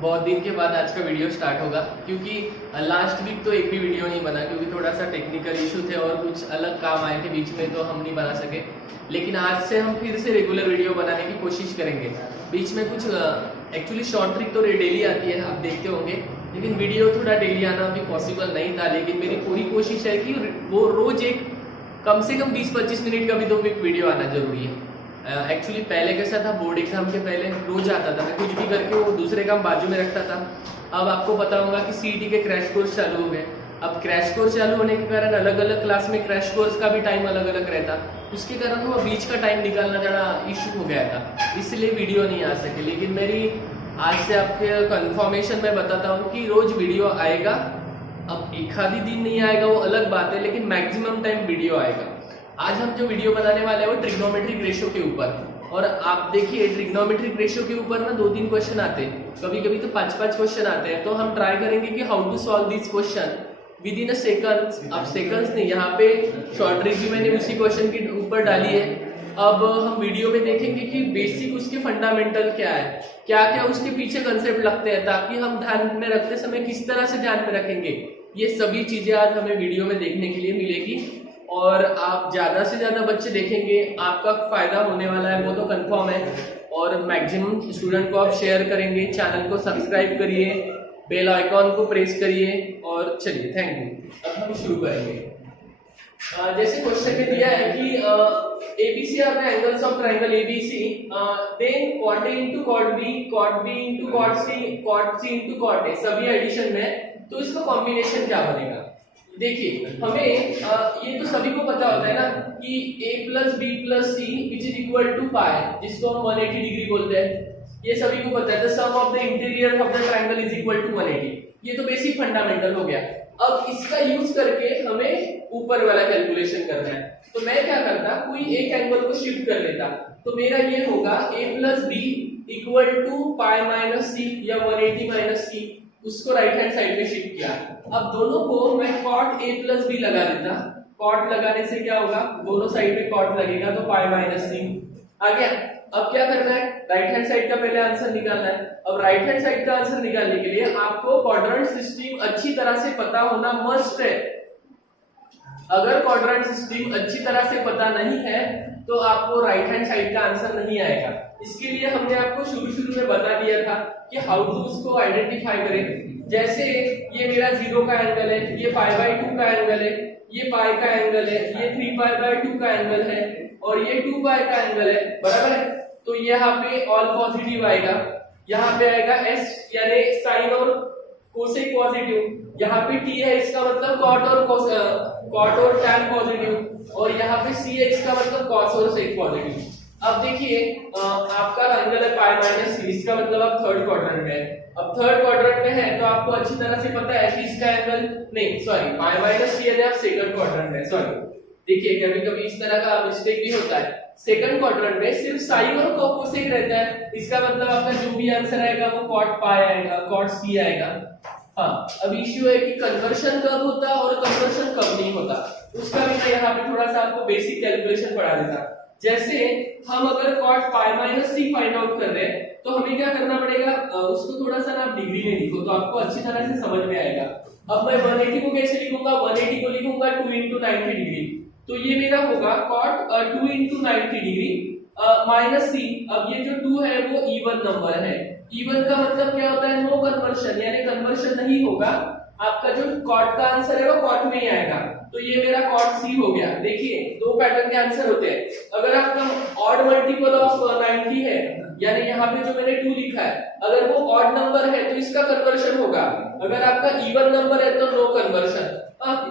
बहुत दिन के बाद आज का वीडियो स्टार्ट होगा क्योंकि लास्ट वीक तो एक भी वीडियो नहीं बना क्योंकि थोड़ा सा टेक्निकल इशू थे और कुछ अलग काम आए थे बीच में तो हम नहीं बना सके। लेकिन आज से हम फिर से रेगुलर वीडियो बनाने की कोशिश करेंगे। बीच में कुछ एक्चुअली शॉर्ट ट्रिक तो डेली आती है, आप देखते होंगे, लेकिन वीडियो थोड़ा डेली आना अभी पॉसिबल नहीं था। लेकिन मेरी पूरी कोशिश है कि वो रोज एक कम से कम 20-25 मिनट का भी तो वीडियो आना जरूरी है। एक्चुअली पहले कैसा था, बोर्ड एग्जाम के पहले रोज आता था, मैं कुछ भी करके वो दूसरे काम बाजू में रखता था। अब आपको पता होगा कि सीईटी के क्रैश कोर्स चालू हो गए। अब क्रैश कोर्स चालू होने के कारण अलग अलग क्लास में क्रैश कोर्स का भी टाइम अलग अलग रहता, उसके कारण वो बीच का टाइम निकालना ज़्यादा इशू हो गया था, इसलिए वीडियो नहीं आ सके। लेकिन मेरी आज से आपके कंफर्मेशन मैं बताता हूँ कि रोज वीडियो आएगा। अब एक आधी दिन नहीं आएगा वो अलग बात है, लेकिन मैक्सिमम टाइम वीडियो आएगा। आज हम जो वीडियो बनाने वाले हैं वो ट्रिग्नोमेट्रिक रेशियो के ऊपर। और आप देखिए ट्रिग्नोमेट्रिक रेशियो के ऊपर ना 2-3 क्वेश्चन आते हैं, कभी कभी तो 5-5 क्वेश्चन आते हैं। तो हम ट्राई करेंगे कि how to solve this question within a seconds. अब सेकंड्स नहीं, यहाँ पे शॉर्ट ट्रिक भी मैंने उसी क्वेश्चन के ऊपर डाली है। अब हम वीडियो में देखेंगे कि बेसिक उसके फंडामेंटल क्या है, क्या क्या उसके पीछे कंसेप्ट लगते हैं, ताकि हम ध्यान में रखते समय किस तरह से ध्यान में रखेंगे। ये सभी चीजें आज हमें वीडियो में देखने के लिए मिलेगी और आप ज्यादा से ज्यादा बच्चे देखेंगे, आपका फायदा होने वाला है, वो तो कंफर्म है। और मैक्सिमम स्टूडेंट को आप शेयर करेंगे, चैनल को सब्सक्राइब करिए, बेल आइकॉन को प्रेस करिए। और चलिए, थैंक यू। अब हम शुरू करेंगे। जैसे क्वेश्चन में दिया है कि ABC are the angles of triangle ABC, then cot A into cot B, cot B into cot C, cot C into cot A, सभी एडिशन में, तो इसका कॉम्बिनेशन क्या बनेगा। देखिए हमें ये तो सभी को पता होता है ना कि A plus B plus C which is equal to पाई, जिसको हम 180 डिग्री बोलते हैं, ये सभी को पता है। The sum of the interior of the triangle is equal to 180, ये तो बेसिक फंडामेंटल हो गया। अब इसका यूज करके हमें ऊपर वाला कैलकुलेशन करना है। तो मैं क्या करता, कोई एक एंगल को शिफ्ट कर लेता, तो मेरा ये होगा A plus B equal to pi minus C या 180 माइनस C, उसको राइट हैंड साइड में शिफ्ट किया। अब दोनों को मैं cot A plus B लगा देता। cot लगाने से क्या होगा, दोनों साइड में cot लगेगा तो पाई माइनस C आ गया। अब क्या करना है, राइट हैंड साइड का पहले आंसर निकालना है। अब राइट हैंड साइड का आंसर निकालने के लिए आपको क्वाड्रेंट सिस्टम अच्छी तरह से पता होना मस्ट है। अगर क्वाड्रेंट सिस्टम अच्छी तरह से पता नहीं है तो आपको राइट हैंड साइड का आंसर नहीं आएगा। इसके लिए हमने आपको शुरू में बता दिया था कि हाउ टू उसको आइडेंटिफाई करें। जैसे ये मेरा 0 का एंगल है, ये π/2 का एंगल है, ये पाई का एंगल है, ये 3π/2 का एंगल है और ये 2π का एंगल है, बराबर है। तो यहाँ पे ऑल पॉजिटिव आएगा, यहाँ पे आएगा S यानी साइन और कोसेक पॉजिटिव, यहाँ पे T है इसका मतलब कॉट और टैन पॉजिटिव, और यहाँ पे CX का मतलब कॉस और सेक पॉजिटिव। अब देखिए आपका एंगल है पाई माइनस C, इसका मतलब आप थर्ड क्वाड्रेंट में है। अब थर्ड क्वाड्रेंट में है तो आपको अच्छी तरह से पता है कि इसका एंगल नहीं, सॉरी, पाई माइनस C है, आप सेकंड क्वाड्रेंट में, सॉरी। देखिए कभी कभी इस तरह का मिस्टेक भी होता है। सेकंड क्वाड्रेंट में सिर्फ साइन और कोसेक रहता है, इसका मतलब आपका जो भी आंसर आएगा वो cot पाई आएगा, cot C आएगा। हाँ, अब इश्यू है कि कन्वर्शन कब होता है और कन्वर्शन कब नहीं होता, उसका भी मैं यहाँ पे थोड़ा सा आपको बेसिक कैलकुलेशन पढ़ा देता। जैसे हम अगर cot पाई माइनस C फाइंड आउट कर रहे हैं तो हमें क्या करना पड़ेगा, उसको थोड़ा सा ना आप डिग्री में लिखो तो आपको अच्छी तरह से समझ में आएगा। अब मैं 180 को कैसे लिखूंगा, 180 को लिखूंगा 2 into 90 डिग्री, तो ये मेरा होगा cot 2 into 90 degree minus C। अब ये जो 2 है वो इवन नंबर है, इवन का मतलब क्या होता है, नो कन्वर्शन, यानी कन्वर्शन नहीं होगा, आपका जो cot का आंसर है वो cot में ही आएगा। तो ये मेरा cot C हो गया। देखिए दो पैटर्न के आंसर होते हैं, अगर आपका ऑड मल्टीपल ऑफ 90 है, यानी यहाँ पे जो मैंने 2 लिखा है, अगर वो ऑड नंबर है तो इसका कन्वर्शन होगा, अगर आपका इवन नंबर है तो नो कन्वर्शन।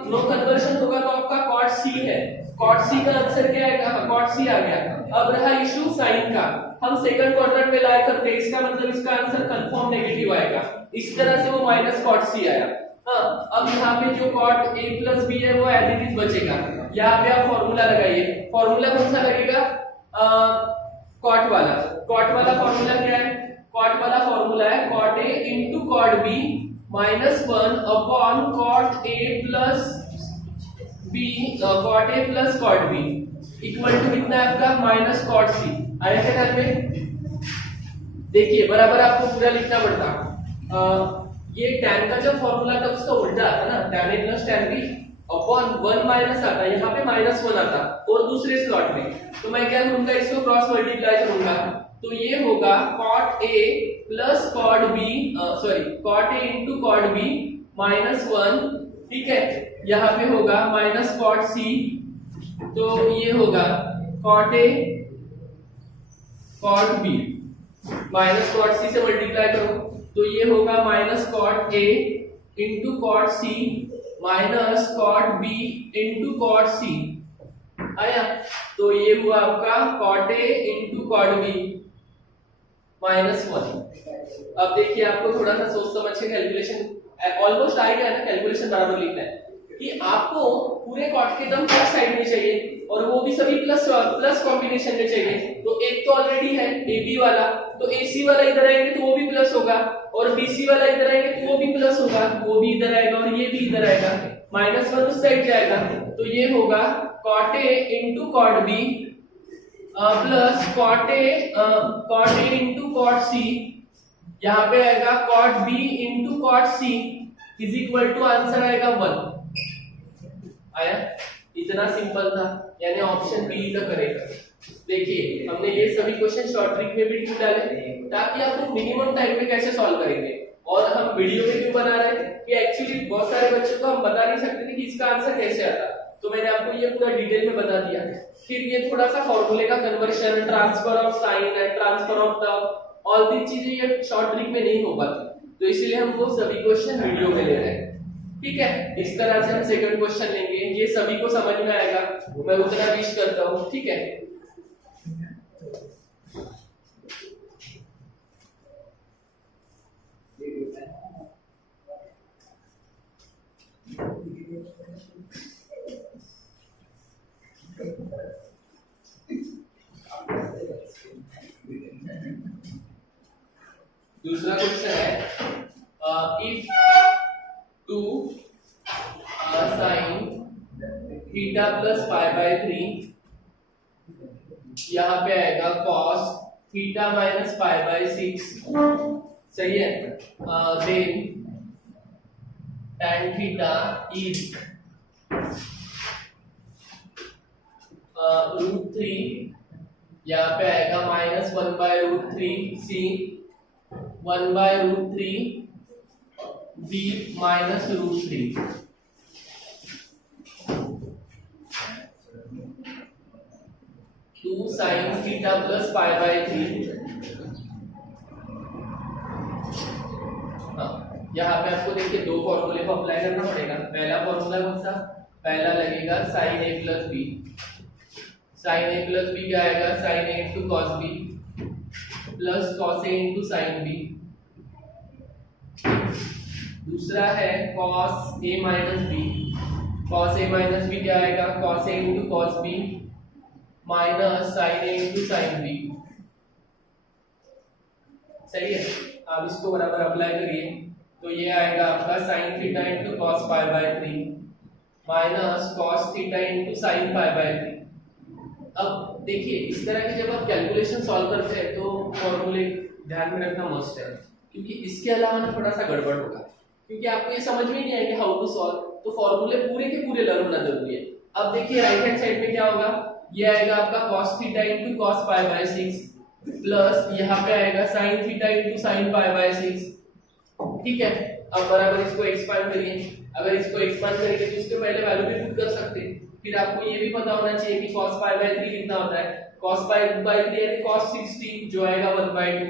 नो कन्वर्शन होगा तो आपका cot C है, cot C का आंसर क्या आएगा, cot C आ गया। अब रहा इशू साइन का, हम सेकंड क्वाड्रेंट में लाया करते हैं, इसका मतलब इसका आंसर कंफर्म नेगेटिव आएगा, इस तरह से वो माइनस cot C आया। अब यहाँ पे जो cot A plus B है वो एज इट इज बचेगा। यहाँ पे आप फॉर्मूला लगाइए, फॉर्मूला कौन सा लगेगा, cot वाला फॉर्मूला क्या है, cot वाला फॉर्मूला है cot A into cot B minus 1 upon cot A plus B, cot A plus cot B equal to कितना है आपका माइनस cot C। आया क्या ध्यान में, देखिए बराबर आपको पूरा लिखना पड़ता, ये tan का जब फॉर्मूला था उसका उल्टा आता ना, tan a plus tan b upon 1 minus आता, यहाँ पे -1 आता और दूसरे स्लॉट में, तो मैं क्या करूंगा, इसको क्रॉस मल्टीप्लाई करूंगा, तो ये होगा cot a plus cot b, sorry cot a into cot b -1, ठीक है, यहाँ पे होगा माइनस cot c, तो ये होगा cot a cot b minus cot c से मल्टीप्लाई करो, तो ये होगा minus cot a into cot c minus cot b into cot c आया, तो ये हुआ आपका cot a into cot b -1। अब देखिए आपको थोड़ा सा सोच समझ के कैलकुलेशन ऑलमोस्ट आ गया ना, कैलकुलेशन बराबर लिखना है कि आपको पूरे कॉट के टर्म प्लस साइड में चाहिए और वो भी सभी प्लस कॉम्बिनेशन में चाहिए, तो एक तो ऑलरेडी है AB वाला, तो AC वाला इधर आएंगे तो वो भी प्लस होगा, और BC वाला इधर आएंगे तो वो भी प्लस होगा, वो भी इधर आएगा और ये भी इधर आएगा, -1 उस साइड जाएगा, तो ये होगा cot A into cot B plus cot A into cot C, यहाँ पे आएगा cot B into cot C is equal to answer आएगा 1। आया, इतना सिंपल था, यानी option B is the correct. देखिए हमने ये सभी क्वेश्चन शॉर्ट ट्रिक में भी क्यों डाले, ताकि आप लोग मिनिमम टाइम में कैसे सॉल्व करेंगे, और हम वीडियो में क्यों बना रहे हैं कि एक्चुअली बहुत सारे बच्चों को हम बता नहीं सकते थे कि इसका आंसर कैसे आता, तो मैंने आपको ये पूरा डिटेल में बता दिया। फिर ये थोड़ा सा फॉर्मूले का conversion, transfer of sine and transfer of term, all the चीजें ये शॉर्ट ट्रिक में नहीं हो पाती, तो इसलिए हम वो सभी क्वेश्चन वीडियो में ले रहे हैं, ठीक है। इस तरह से हम सेकंड क्वेश्चन लेंगे, ये सभी को समझ में आएगा, मैं उतना विश करता हूँ, ठीक है। दूसरा क्वेश्चन है if 2 sin theta plus pi by 3, यहाँ पे आएगा cos theta minus pi by 6, सही है, देन tan थीटा इज √3, यहाँ पे आएगा -1 by √3 c 1 by √3 b minus √3। Two sine theta plus pi by 3, यहाँ पे आपको देखिए दो फॉर्मूले को अप्लाई करना पड़ेगा। पहला फॉर्मूला कौन सा, पहला लगेगा sin a plus b, sin a plus b क्या आएगा, sin a into cos b plus cos a into sin b। दूसरा है cos a minus b, cos a minus b क्या आएगा, cos a into cos b minus sin a into sin b, सही है। आप इसको बराबर अप्लाई करिए, तो ये आएगा आपका sin theta into cos pi by 3 minus cos theta into sin pi by 3। अब देखिए इस तरह के जब आप कैलकुलेशन सॉल्व करते हैं तो फॉर्मूले ध्यान में रखना मस्ट है, क्योंकि इसके अलावा ना थोड़ा सा गड़बड़ होगा, क्योंकि आपको ये समझ में ही नहीं आएगा हाउ टू सॉल्व, तो फॉर्मूले पूरे के पूरे लर्न होना जरूरी है। अब देखिए राइट हैंड साइड में क्या होगा, ये आएगा आपका cos theta into cos pi by 6 plus यहाँ पे आएगा sin theta into sin pi by 6, ठीक है। अब बराबर इसको एक्सपांड करिए, अगर इसको एक्सपांड करेंगे तो इसके पहले वैल्यू भी पुट कर सकते हैं। फिर आपको ये भी पता होना चाहिए कि cos पाई बाय 3 कितना होता है, cos पाई बाय 3 यानी cos 60 जो आएगा 1/2,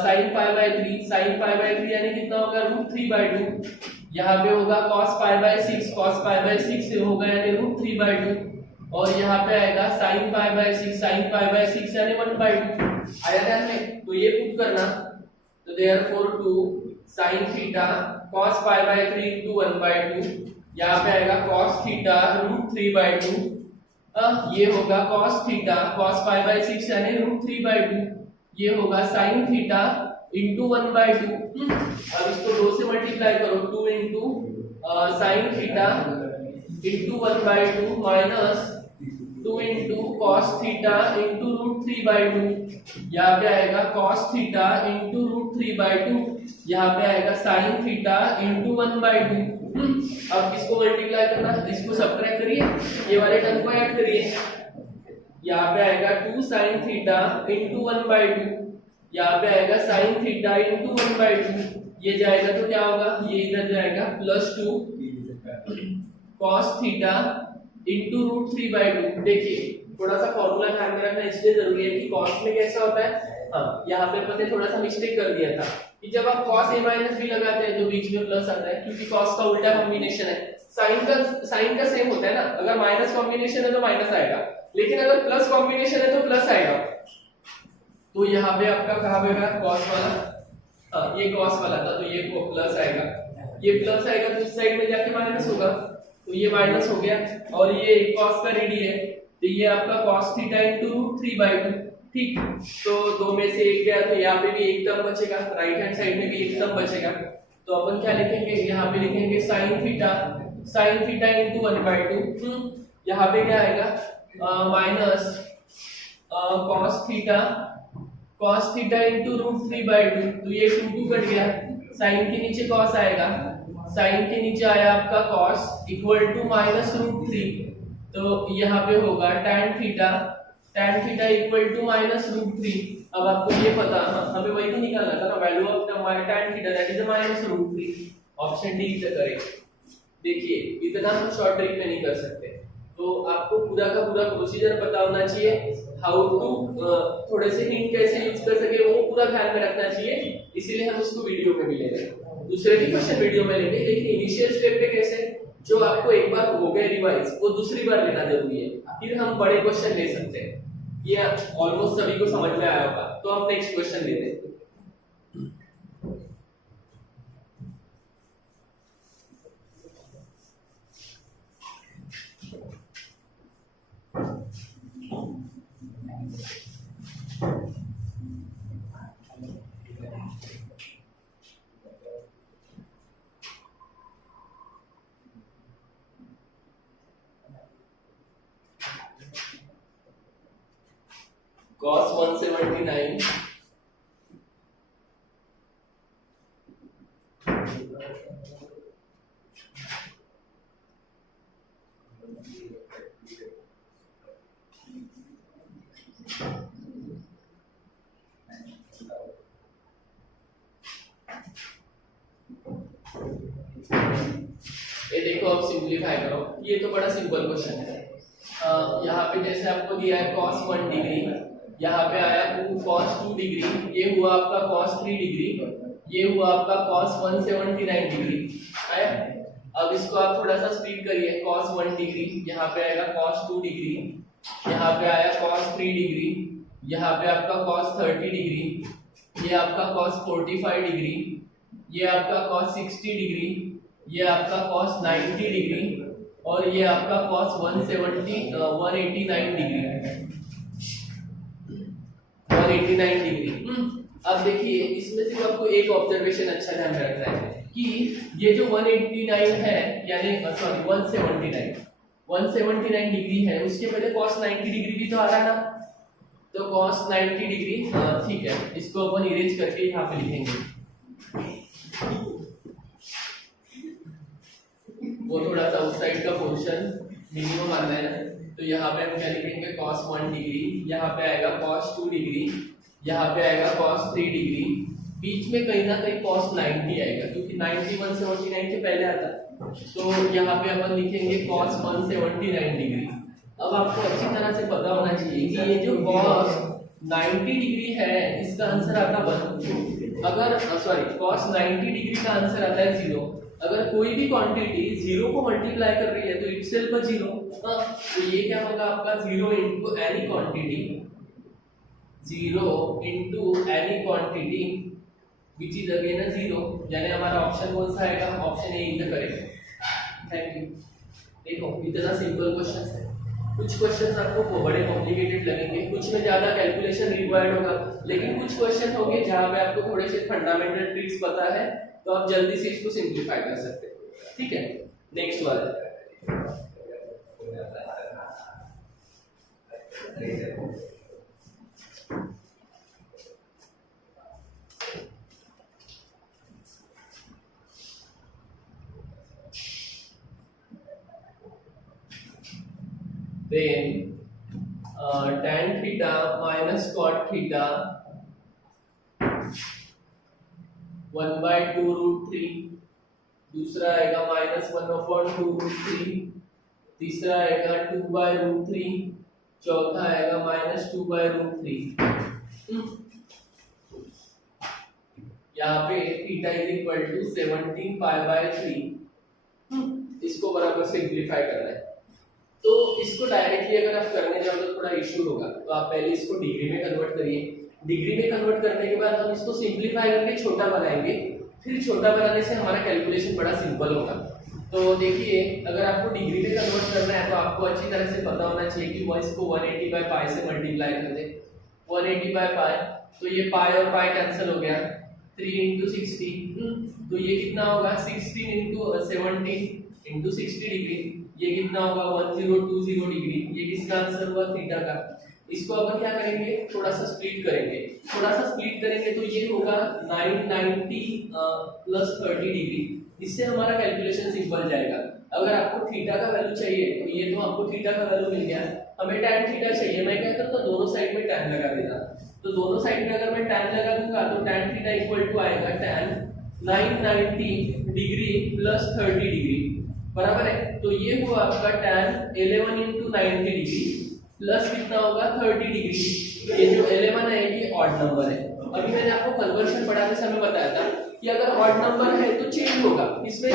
sin pi by 3, sin pi by 3 यानी कितना होगा √3/2, यहाँ पे होगा cos pi by 6, cos pi by 6 से होगा यानी √3/2, और यहाँ पे आएगा sin pi by 6, sin pi by 6 यानी 1/2, आया ध्यान में, तो ये पुट करना, तो therefore 2 sin theta cos pi by 3 into 1/2, यहाँ पे आएगा cos थीटा √3/2, ये होगा cos theta cos pi by 6 यानी √3/2, ये होगा sin थीटा इंटू 1/2। अब इसको 2 से मल्टीप्लाई करो, 2 into sin theta into 1/2 minus 2 2 into cos theta into root 3/2, यहाँ पे आएगा कॉस थीटा इंटू रूट 3/2, यहाँ पे आएगा साइन थीटा इंटू 1/2। अब किसको मल्टीप्लाई करना, इसको सब्ट्रैक्ट करिए, ये वाले टर्म को ऐड करिए, यहाँ पे आएगा 2 साइन थीटा इंटू 1/2, यहाँ पे आएगा साइन थीटा इंटू 1/2, ये जाएगा तो क्या होगा, ये इधर जाएगा +2 कॉस थीटा इंटू रूट 3/2। देखिए थोड़ा सा फॉर्मूला ध्यान में रखना इसलिए जरूरी है कि कॉस में कैसा होता है, हाँ यहाँ पे पता थोड़ा सा मिस्टेक कर दिया था कि जब आप cos a माइनस b लगाते हैं तो बीच में प्लस आता है, क्योंकि cos का उल्टा कॉम्बिनेशन है, साइन का सेम होता है ना, अगर माइनस कॉम्बिनेशन है तो माइनस आएगा, लेकिन अगर प्लस कॉम्बिनेशन है तो प्लस आएगा। तो यहाँ पे आपका कहाँ पे गया cos वाला, हाँ ये cos वाला था तो ये प्लस आएगा, ये प्लस आएगा तो इस साइड में जाके माइनस होगा, तो ये माइनस हो गया, और ये cos का रेडी है तो ये आपका cos थीटा इंटू रूट 3/2, ठीक। तो दो में से एक गया तो यहाँ पे भी एक टर्म बचेगा, राइट हैंड साइड में भी एक टर्म बचेगा, तो अपन क्या लिखेंगे, यहाँ पे लिखेंगे साइन थीटा इंटू 1/2, यहाँ पे क्या आएगा minus cos theta into root 3/2, तो ये 2 कट गया, साइन के नीचे cos आएगा, साइन के नीचे आया आपका cos equal to minus root 3, तो यहाँ पे होगा tan theta equal to minus root 3। अब आपको ये पता, हाँ हमें वही तो निकालना था ना, value of tan theta that is minus root 3, option D से करें। देखिए इतना हम शॉर्ट ट्रिक में नहीं कर सकते, तो आपको पूरा का पूरा प्रोसीजर पता होना चाहिए, हाउ टू थोड़े से हिंट कैसे यूज कर सके वो पूरा ध्यान में रखना चाहिए, इसीलिए हम उसको वीडियो में भी ले रहे हैं, दूसरे भी क्वेश्चन वीडियो में लेंगे, लेकिन इनिशियल स्टेप पे कैसे, जो आपको एक बार हो गया रिवाइज वो दूसरी बार लेना जरूरी है, फिर हम बड़े क्वेश्चन ले सकते हैं। ये ऑलमोस्ट सभी को समझ में आया होगा, तो हम नेक्स्ट क्वेश्चन लेते हैं। cos 179 ये देखो अब सिंपलीफाई करो, ये तो बड़ा सिंपल क्वेश्चन है। यहाँ पे जैसे आपको दिया है cos 1 डिग्री, यहाँ पे आया cos 2 डिग्री, ये हुआ आपका cos 3 डिग्री, ये हुआ आपका cos 179 डिग्री आया। अब इसको आप थोड़ा सा स्पीड करिए, cos 1 डिग्री, यहाँ पे आएगा cos 2 डिग्री, यहाँ पे आया cos 3 डिग्री, यहाँ पे आपका cos 30 डिग्री, ये आपका cos 45 डिग्री, ये आपका cos 60 डिग्री, ये आपका cos 90 डिग्री, और ये आपका cos 189 डिग्री। अब देखिए इसमें से आपको एक ऑब्जर्वेशन अच्छा ध्यान में रखना है कि ये जो 189 है, यानी सॉरी 179 डिग्री है, उसके पहले cos 90 डिग्री भी तो आ रहा है ना, तो cos 90 डिग्री ठीक है, इसको अपन इरेज करके यहाँ पे लिखेंगे, वो थोड़ा सा उस साइड का पोर्शन मिनिमम आना है ना, तो यहाँ पे हम क्या लिखेंगे cos 1 डिग्री, यहाँ पे आएगा cos 2 डिग्री, यहाँ पे आएगा cos 3 डिग्री, बीच में कहीं ना कहीं cos 90 आएगा, क्योंकि 90 179 के पहले आता है, तो यहाँ पे अपन लिखेंगे cos 179 डिग्री। अब आपको अच्छी तरह से पता होना चाहिए कि ये जो cos 90 डिग्री है इसका आंसर आता 1, अगर सॉरी cos 90 डिग्री का आंसर आता है 0, अगर कोई भी क्वांटिटी 0 को मल्टीप्लाई कर रही है तो इटसेल्फ 0, तो ये क्या होगा आपका 0 into any quantity, 0 into any quantity which is again 0, यानी हमारा ऑप्शन कौन सा आएगा, option A is the correct. Thank you. देखो इतना सिंपल क्वेश्चन है, कुछ क्वेश्चंस आपको बड़े कॉम्प्लिकेटेड लगेंगे, कुछ में ज्यादा कैलकुलेशन रिक्वायर्ड होगा, लेकिन कुछ क्वेश्चन होंगे जहां पे आपको थोड़े से फंडामेंटल ट्रिक्स पता है तो आप जल्दी से इसको सिंपलीफाई कर सकते हैं। ठीक है, नेक्स्ट वाला then tan theta minus cot theta 1/2√3, दूसरा आएगा -1/2√3, तीसरा आएगा 2/√3, चौथा आएगा -2/√3। यहाँ पे थीटा इज इक्वल टू 17π/3। इसको बराबर सिंप्लीफाई करना है, तो इसको डायरेक्टली अगर आप करने जाओ तो थोड़ा इश्यू होगा, तो आप पहले इसको डिग्री में कन्वर्ट करिए। डिग्री में कन्वर्ट करने के बाद हम इसको सिंप्लीफाई करके छोटा बनाएंगे, फिर छोटा बनाने से हमारा कैलकुलेशन बड़ा सिंपल होगा। तो देखिए, अगर आपको डिग्री में कन्वर्ट करना है तो आपको अच्छी तरह से पता होना चाहिए कि इसको 180/π से मल्टीप्लाई कर दे। 180/π, तो ये पाई और पाई कैंसिल हो गया, 3 × 60, तो ये कितना होगा 16 × 17 × 60 डिग्री, ये कितना होगा 1020 डिग्री। ये किसका आंसर हुआ? थीटा का। इसको अपन क्या करेंगे, थोड़ा सा स्प्लिट करेंगे, तो ये होगा 990 + 30 डिग्री। इससे हमारा कैलकुलेशन सिंपल जाएगा। अगर आपको थीटा का वैल्यू चाहिए तो ये तो आपको थीटा का वैल्यू मिल गया, हमें tan थीटा चाहिए। मैं क्या करता हूं, दोनों साइड में tan लगा देता, तो दोनों साइड में अगर मैं tan लगा दूंगा तो tan थीटा इक्वल टू आएगा tan 990 डिग्री + 30 डिग्री, बराबर है। तो ये हुआ आपका tan 11 × 90 डिग्री प्लस कितना होगा 30 डिग्री। ये जो 11 है ये ऑड नंबर है। अभी मैंने आपको कन्वर्शन पढ़ाते समय बताया था कि अगर ऑड नंबर है तो चेंज होगा, इसमें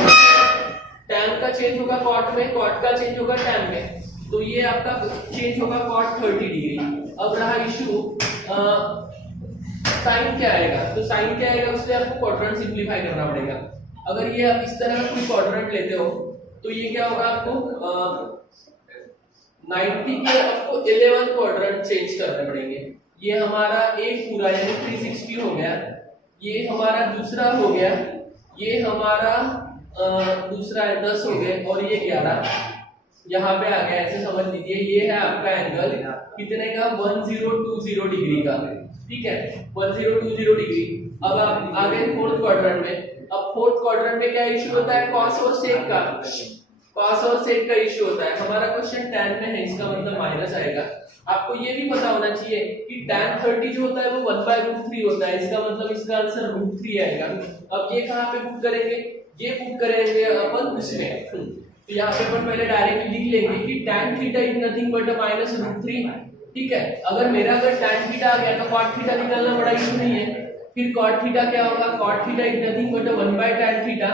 tan का चेंज होगा cot में, cot का चेंज होगा tan में, तो ये आपका चेंज होगा cot 30 डिग्री। अब रहा इशू साइन क्या आएगा, तो साइन क्या आएगा, उससे आपको क्वाड्रेंट सिंपलीफाई करना पड़ेगा। अगर ये आप इस तरह का कोई क्वाड्रेंट लेते हो तो ये क्या होगा, आपको 90 के आपको 11 क्वाड्रेंट चेंज करने पड़ेंगे। ये हमारा एक पूरा यानी 360 हो गया, ये हमारा दूसरा हो गया, ये हमारा दूसरा है 10 हो गए, और ये 11 यहाँ पे आ गया। ऐसे समझ लीजिए ये है आपका एंगल कितने का 1020 डिग्री का, ठीक है 1020 डिग्री। अब आप आ गए फोर्थ क्वाड्रेंट में। अब फोर्थ क्वाड्रेंट में क्या इशू होता है, कॉस और सेक का, कॉस और सेक का इशू होता है। हमारा क्वेश्चन tan में है, इसका मतलब माइनस आएगा। आपको ये भी पता होना चाहिए कि tan 30 जो होता है वो 1/√3 होता है, इसका मतलब इसका आंसर √3 आएगा। अब ये कहाँ पे पुट करेंगे, ये पुट करेंगे अपन उसमें, तो यहाँ पे अपन पहले डायरेक्टली लिख लेंगे कि tan theta is nothing but -√3, ठीक है। अगर मेरा अगर tan थीटा आ गया तो cot थीटा निकालना बड़ा इशू नहीं है। फिर cot थीटा क्या होगा, cot theta is nothing but 1/tan theta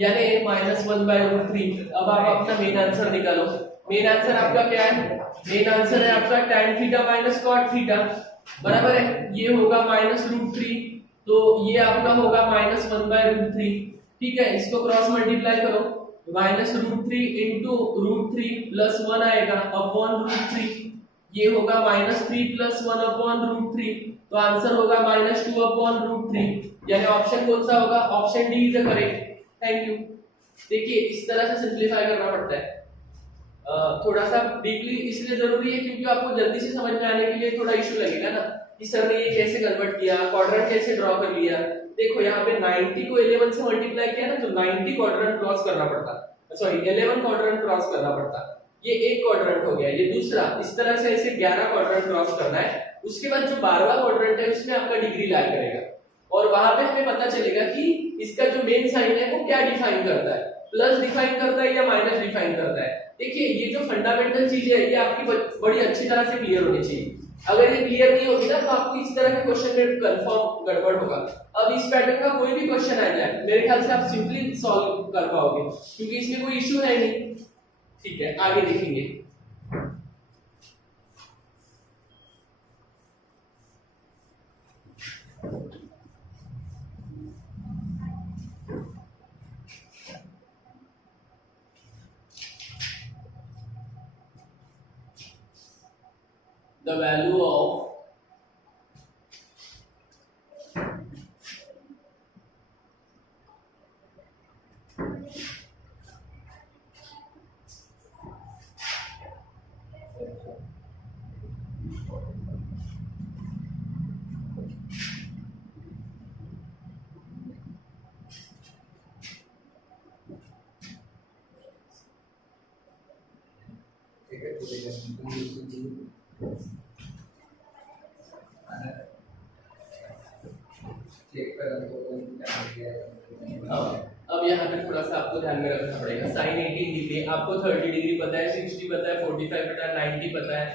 यानी -1/√3। अब आप अपना मेन आंसर निकालो। मेन आंसर आपका क्या है, मेन आंसर है आपका tan theta minus cot theta, बराबर है। ये होगा -√3, तो ये आपका होगा -1/√3, ठीक है। इसको क्रॉस मल्टीप्लाई करो, -√3 × √3 + 1 आएगा अपॉन √3, ये होगा -3 + 1 अपॉन √3, तो आंसर होगा -2 अपॉन √3, यानी ऑप्शन कौन सा होगा, option D is the correct. Thank you. देखिए इस तरह से सिंपलीफाई करना पड़ता है, थोड़ा सा डीपली इसलिए जरूरी है क्योंकि आपको जल्दी से समझ में आने के लिए थोड़ा इशू लगेगा ना कि सर ने ये कैसे कन्वर्ट किया, क्वाड्रेंट कैसे ड्रॉ कर लिया। देखो यहाँ पे 90 को 11 से मल्टीप्लाई किया ना, तो 90 क्वाड्रेंट क्रॉस करना पड़ता, सॉरी 11 क्वाड्रेंट क्रॉस करना पड़ता। ये एक क्वाड्रेंट हो गया, ये दूसरा, इस तरह से ऐसे 11 क्वाड्रेंट क्रॉस करना है। उसके बाद जो 12वां क्वाड्रेंट है उसमें आपका डिग्री लाई करेगा, और वहां पे हमें पता चलेगा कि इसका जो मेन साइन है वो क्या डिफाइन करता है, प्लस डिफाइन करता है या माइनस डिफाइन करता है। देखिए ये जो फंडामेंटल चीजें है ये आपकी बड़ी अच्छी तरह से क्लियर होनी चाहिए। अगर ये क्लियर नहीं होगी ना तो आपको इस तरह के क्वेश्चन में कंफर्म गड़बड़ होगा। अब इस पैटर्न का कोई भी क्वेश्चन आ जाए मेरे ख्याल से आप सिंपली सॉल्व कर पाओगे क्योंकि इसमें कोई इशू है नहीं, ठीक है। आगे देखेंगे। The value of अब यहाँ पे थोड़ा सा आपको ध्यान में रखना पड़ेगा। साइन 18 डिग्री, आपको 30 डिग्री पता है, 60 पता है, 45 पता है, 90 पता है,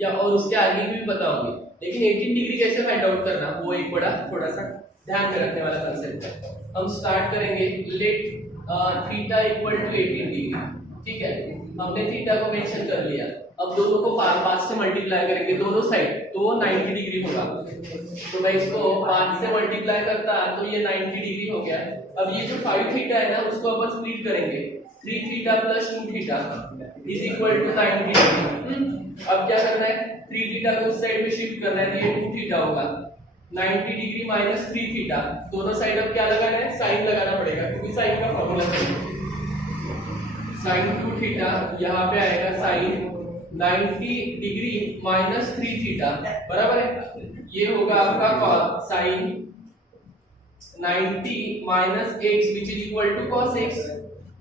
या और उसके आगे भी पता होंगे, लेकिन 18 डिग्री कैसे फाइंड आउट करना, वो एक बड़ा थोड़ा सा ध्यान में रखने वाला कंसेप्ट है। हम स्टार्ट करेंगे, let theta equal to 18 degree, ठीक है। हमने थीटा को मेंशन कर लिया। अब दोनों को 5 से मल्टीप्लाई करेंगे दोनों साइड, तो वो 90 डिग्री होगा। तो मैं इसको 5 से मल्टीप्लाई करता तो ये 90 डिग्री हो गया। अब ये जो 5 थीटा है ना, उसको अपन स्प्लिट करेंगे, 3 theta plus 2 theta is equal to 90 degree. अब क्या करना है, 3 थीटा को उस साइड में शिफ्ट करना है, तो ये 2 थीटा होगा। 90 डिग्री माइनस 3 थीटा, दोनों साइड अब क्या लगाना है, साइन लगाना पड़ेगा, क्योंकि साइन का फॉर्मूला है साइन 2 थीटा, यहाँ पे आएगा साइन 90 डिग्री माइनस 3 थीटा, बराबर है। ये होगा आपका sine 90 minus x which is equal to cos x,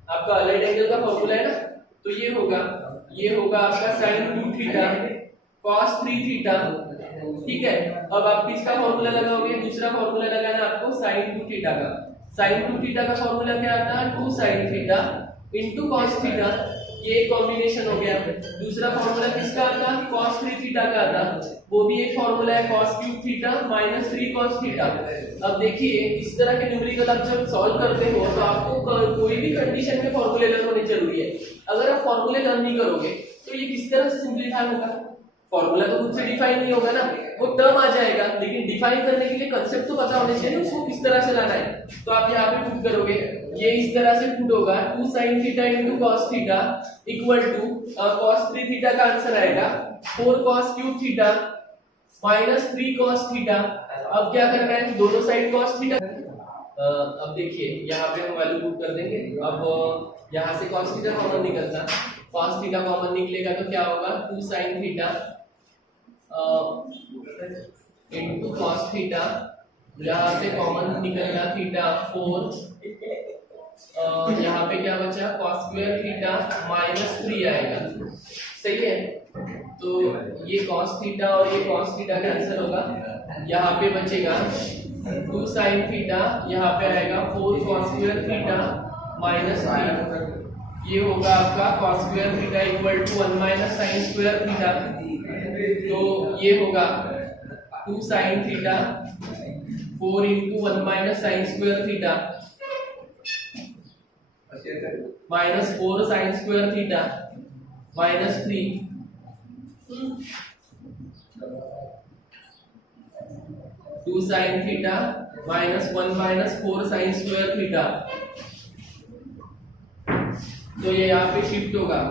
आपका अलाइड एंगल का फॉर्मूला है ना, तो ये होगा आपका साइन 2 थीटा cos 3 थीटा, ठीक है। अब आप किसका फॉर्मूला लगाओगे, दूसरा फॉर्मूला लगाना आपको साइन 2 थीटा का। साइन 2 थीटा का फॉर्मूला क्या आता है, 2 sin theta into cos theta, ये कॉम्बिनेशन हो गया। दूसरा फॉर्मूला किसका आता, cos 3 थीटा का आता, वो भी एक फॉर्मूला है cos cube theta minus 3 cos theta. अब देखिए, इस तरह के न्यूमेरिकल आप जब सॉल्व करते हो तो आपको कोई भी कंडीशन के फॉर्मूले लर्न होने जरूरी है। अगर आप फॉर्मूले लर्न नहीं करोगे तो ये किस तरह से सिंपलीफाई होगा, फॉर्मूला तो खुद से डिफाइन नहीं होगा ना, वो टर्म आ जाएगा, लेकिन डिफाइन करने के लिए कांसेप्ट तो पता होने चाहिए उसको किस तरह से लाना है। तो आप यहाँ पे पुट करोगे, ये इस तरह से पुट होगा 2 sin theta into cos theta equal to cos 3 theta का आंसर आएगा 4 cos cube theta minus 3 cos theta. अब क्या करना है, दोनों साइड cos थीटा, अब देखिए यहाँ पे हम वैल्यू पुट कर देंगे। अब यहाँ से cos थीटा कॉमन निकलता, cos थीटा कॉमन निकलेगा तो क्या होगा, 2 sin theta into cos theta, यहाँ से कॉमन निकलना थीटा 4, यहाँ पे क्या बचा, cos स्क्वायर थीटा माइनस 3 आएगा, सही है। तो ये cos थीटा और ये cos थीटा का आंसर होगा। यहाँ पे बचेगा 2 sin थीटा, यहाँ पे आएगा 4 cos स्क्वायर थीटा माइनस 3, ये होगा आपका cos square theta equal to 1 minus sin square theta. तो ये होगा 2 sin theta 4 into 1 minus sin square theta minus 4 sin square theta minus 3, 2 sin theta minus 1 minus 4 sin square theta. तो ये यहाँ पे शिफ्ट होगा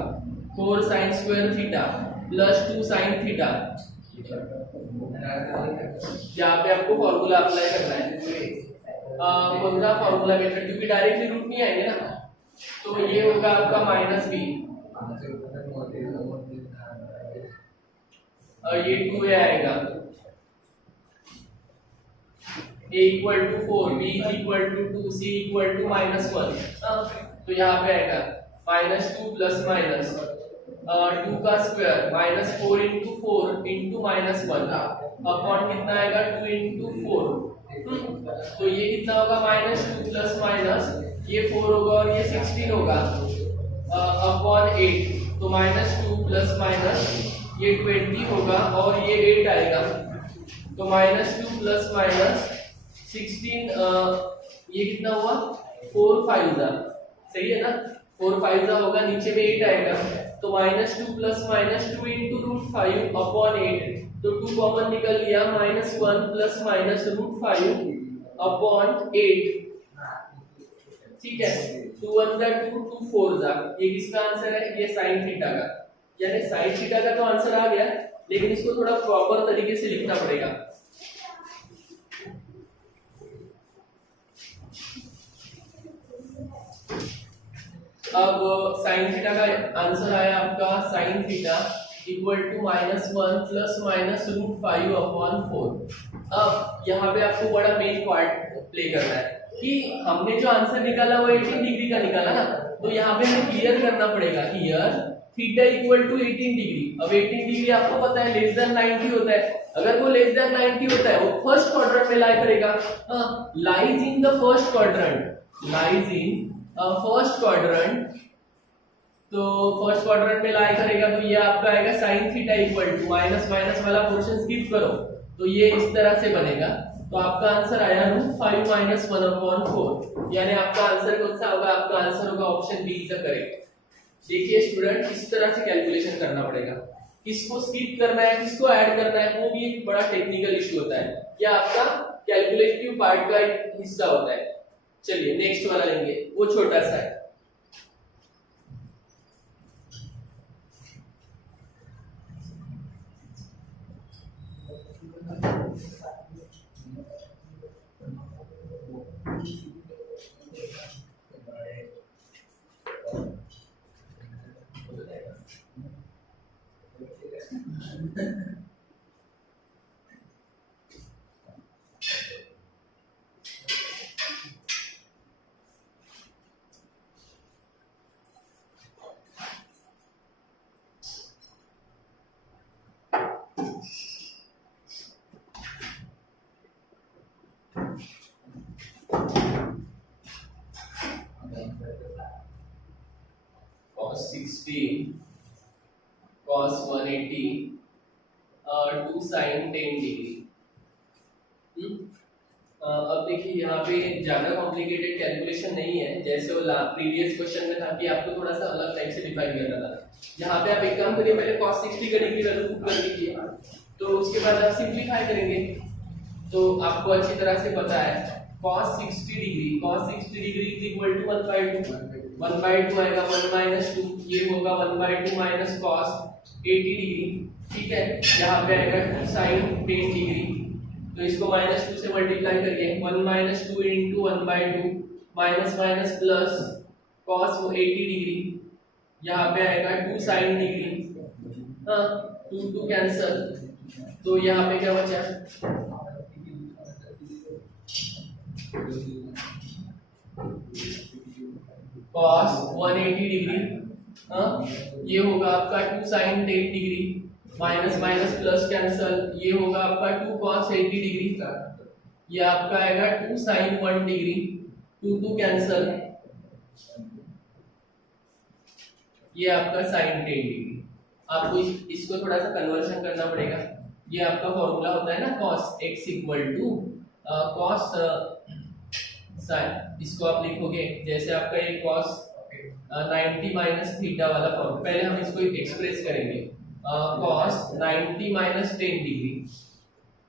4 sin square theta plus 2 sin theta, यहाँ पे आपको फॉर्मूला अप्लाई करना है। कौन सा फॉर्मूला मेथड, क्योंकि डायरेक्टली रूट नहीं आएंगे ना, तो ये होगा आपका माइनस बी, और ये 2 आएगा, a equal to 4, b equal to 2, c equal to minus 1। तो यहाँ पे आएगा माइनस 2 प्लस माइनस 2 का square minus 4 into 4 into minus 1 upon कितना आएगा 2 इंटू 4। तो ये कितना होगा, माइनस 2 प्लस माइनस, ये 4 होगा और ये 16 होगा अपॉन 8। तो माइनस 2 प्लस माइनस ये 20 होगा और ये 8 आएगा। तो माइनस 2 प्लस माइनस 16, ये कितना हुआ 4 5 सही है ना, 4 5 होगा, नीचे में 8 आएगा। तो minus 2 plus minus 2 into root 5 upon 8, तो 2 कॉमन निकल लिया, minus 1 plus minus root 5 upon 8, ठीक है। 2 1 जा 2, 2 4 जा, ये किसका आंसर है, ये साइन थीटा का। यानी साइन थीटा का तो आंसर आ गया, लेकिन इसको थोड़ा प्रॉपर तरीके से लिखना पड़ेगा। अब साइन थीटा का आंसर आया आपका sine theta equal to minus 1 plus minus root 5 upon 4। अब यहाँ पे आपको बड़ा मेन पार्ट प्ले करना है कि हमने जो आंसर निकाला वो 18 डिग्री का निकाला ना, तो यहाँ पे हमें क्लियर करना पड़ेगा कि यार थीटा इक्वल टू 18 डिग्री। अब 18 डिग्री आपको पता है लेस देन 90 होता है। अगर वो लेस देन 90 होता है वो फर्स्ट क्वाड्रेंट में लाई करेगा, lies in the first quadrant, lies in first quadrant. तो फर्स्ट क्वाड्रेंट में लाई करेगा तो ये आपका आएगा sin theta equal to, minus minus वाला पोर्शन स्किप करो तो ये इस तरह से बनेगा। तो आपका आंसर आया √5 - 1/4, यानी आपका आंसर कौन सा होगा? आपका आंसर होगा option B is the correct. देखिए स्टूडेंट, इस तरह से कैलकुलेशन करना पड़ेगा, किसको स्किप करना है किसको ऐड करना है वो भी एक बड़ा टेक्निकल इशू होता है, या आपका कैलकुलेटिव पार्ट का एक हिस्सा होता है। चलिए नेक्स्ट वाला लेंगे, वो छोटा सा है। cos 60 cos 180 2 sin 10 degree. अब देखिए यहाँ पे ज्यादा कॉम्प्लिकेटेड कैलकुलेशन नहीं है, जैसे वो प्रीवियस क्वेश्चन में था कि आपको थोड़ा सा अलग टाइप से डिफाइन करना था। यहाँ पे आप एक काम करिए, पहले cos 60 का डिग्री वैल्यू पुट कर दीजिए, तो उसके बाद आप सिंपलीफाई करेंगे। तो आपको अच्छी तरह से पता है cos 60 degree is equal to 1/2 आएगा, 1 - 2 ये होगा 1/2 माइनस cos 80 डिग्री, ठीक है। यहाँ पे आएगा 2 sin 10 डिग्री, तो इसको -2 से मल्टीप्लाई करिए, 1 - 2 × 1/2 minus minus plus cos 80 degree, यहाँ पे आएगा 2 sin डिग्री, 2 कैंसल, तो यहाँ पे क्या बचा cos 180 डिग्री, ये होगा आपका 2 sin 10 degree minus minus plus cancel, ये होगा आपका 2 cos 80 डिग्री, ये आपका आएगा 2 sin 1 डिग्री, 2 कैंसल, ये आपका sin 10 डिग्री। आपको इसको थोड़ा सा कन्वर्शन करना पड़ेगा। ये आपका फॉर्मूला होता है ना cos x = cos sin, इसको आप लिखोगे जैसे आपका ये cos 90 - थीटा वाला फॉर्म, पहले हम इसको एक्सप्रेस करेंगे cos 90 - 10 डिग्री,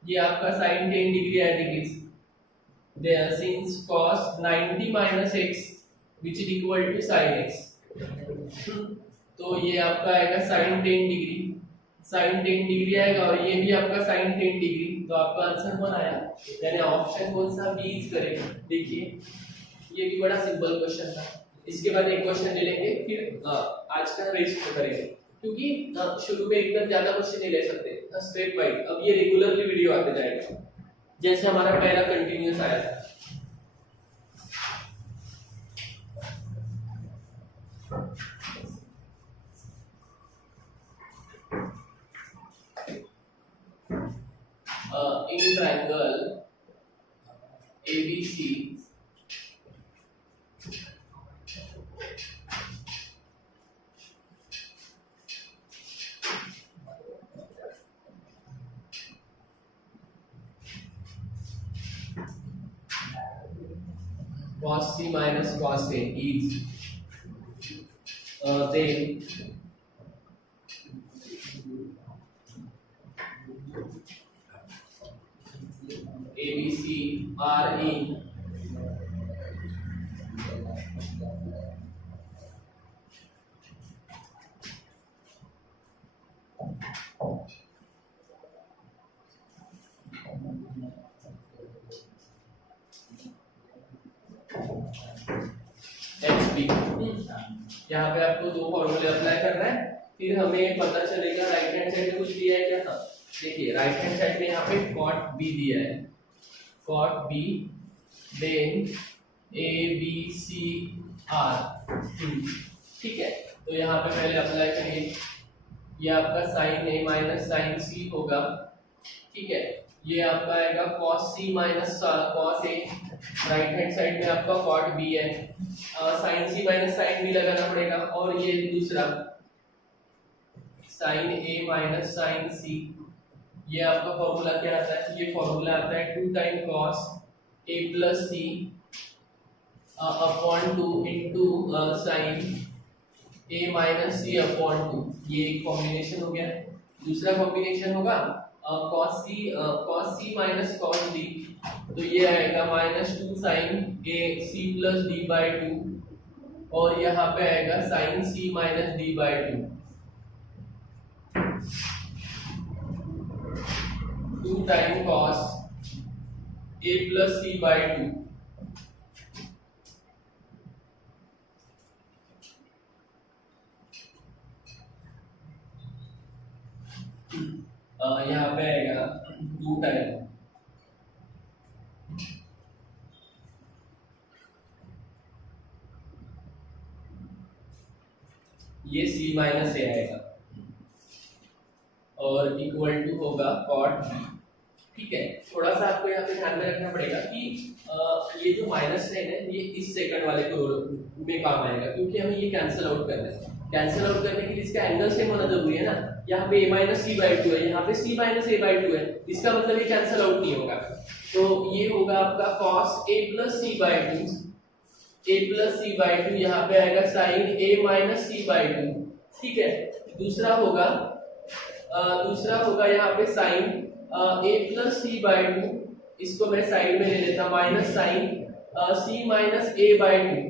ये आपका sin 10 degree at it is there, since cos 90 - x which is equal to sin x, तो ये आपका आएगा sin 10 डिग्री, sin 10 डिग्री आएगा और ये भी आपका sin 10 डिग्री, तो आपका आंसर कौन आया? यानी ऑप्शन कौन सा बी इज करेक्ट। देखिए ये भी बड़ा सिंपल क्वेश्चन था। इसके बाद एक क्वेश्चन ले लेंगे, फिर आज का रेस्ट करेंगे, क्योंकि शुरू में एकदम ज्यादा क्वेश्चन नहीं ले सकते, स्टेप बाय। अब ये रेगुलरली वीडियो आते जाएगा, जैसे हमारा पहला कंटिन्यूअस आया था। in triangle ABC cos C minus cos A is then ABC are in HB। यहाँ पे आपको दो फॉर्मूले अप्लाई करना है, फिर हमें पता चलेगा राइट हैंड साइड में कुछ दिया है क्या। हाँ देखिए राइट हैंड साइड में यहाँ पे cot B दिया है, cot B, then ABC are. ठीक है, तो यहाँ पे पहले अप्लाई करेंगे, ये आपका साइन ए माइनस साइन सी होगा। ठीक है, ये आपका आएगा cos c minus cos a, right hand side में आपका cot b है, sin c minus sin b लगाना पड़ेगा, और ये दूसरा sin a minus sin c, ये आपका फॉर्मूला क्या आता है, ये फॉर्मूला आता है 2 time cos a plus c upon 2 into sin a minus c upon 2, ये एक कॉम्बिनेशन हो गया। दूसरा कॉम्बिनेशन होगा cos c minus cos d, तो ये आएगा minus 2 sin a c plus d by 2, और यहाँ पे आएगा sin c minus d by 2 time cos a plus c by 2। यहाँ पे आएगा 2 टाइम ये c माइनस a आएगा, और इक्वल टू होगा cot b। ठीक है, थोड़ा सा आपको यहाँ पे ध्यान में रखना पड़ेगा कि ये जो माइनस साइन है ये इस सेकंड वाले को में काम आएगा, क्योंकि हमें ये कैंसिल आउट करना है। कैंसिल आउट करने के लिए इसका एंगल सेम होना जरूरी है ना। यहाँ पे a माइनस सी बाई 2 है, यहाँ पे c माइनस a बाई 2 है, इसका मतलब ये कैंसिल आउट नहीं होगा। तो ये होगा आपका cos a plus c by 2, a plus c by 2, यहाँ पे आएगा sin a minus c by 2। ठीक है, दूसरा होगा यहाँ पे sin a plus c by 2, इसको मैं साइड में ले लेता, minus sin c minus a by 2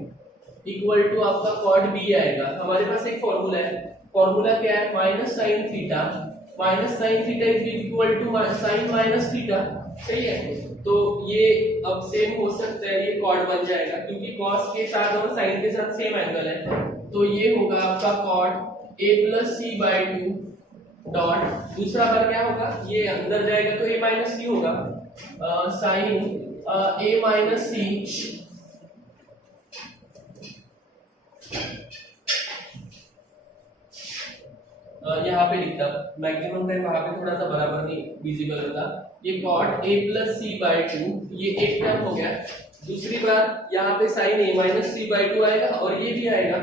equal to आपका cot b आएगा। हमारे पास एक फॉर्मूला है, फॉर्मूला क्या है, minus sine theta is equal to sine minus theta. सही है, तो ये अब सेम हो सकता है, ये cot बन जाएगा, क्योंकि cos के साथ और sin के साथ सेम एंगल है। तो ये होगा आपका cot a plus c by 2 dot, दूसरा बार क्या होगा, ये अंदर जाएगा तो a माइनस c होगा, साइन a माइनस c यहाँ पे लिखता, मैक्सिमम टाइम वहां पे थोड़ा सा बराबर नहीं विजिबल होता। ये cot a plus c by 2, ये एक टर्म हो गया। दूसरी बार यहाँ पे sin a minus c by 2 आएगा, और ये भी आएगा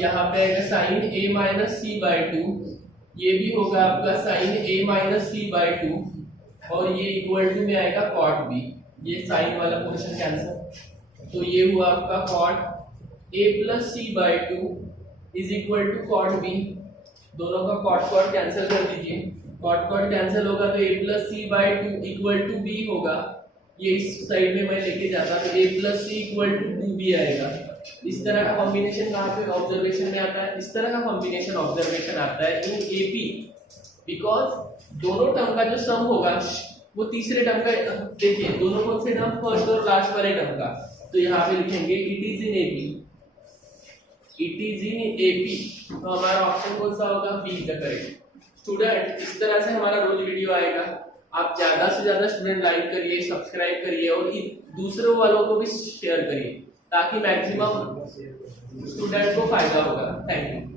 यहाँ पे आएगा sin a minus c by 2, ये भी होगा आपका sin a minus c by 2, और ये इक्वल टू में आएगा cot b। ये साइन वाला पोर्शन कैंसिल, तो ये हुआ आपका cot a plus c by 2 is equal to cot b। दोनों का cot कैंसिल कर दीजिए, cot कैंसिल होगा तो a plus c by 2 equal to b होगा। ये इस साइड में मैं लेके जाता तो a plus c equal to 2b आएगा। इस तरह का कॉम्बिनेशन कहाँ पे ऑब्जर्वेशन में आता है, इस तरह का कॉम्बिनेशन ऑब्जर्वेशन आता है इन AP, बिकॉज दोनों टर्म का जो सम होगा वो तीसरे टर्म का, देखिए दोनों कौन से टर्म, फर्स्ट और लास्ट वाले टर्म का, तो यहाँ पे लिखेंगे it is in AP, it is in AP, तो हमारा ऑप्शन कौन सा होगा, बी द करेक्ट। स्टूडेंट, इस तरह से हमारा रोज वीडियो आएगा, आप ज्यादा से ज्यादा स्टूडेंट लाइक करिए, सब्सक्राइब करिए, और दूसरों वालों को भी शेयर करिए, ताकि मैक्सिमम स्टूडेंट को फायदा होगा। Thank you.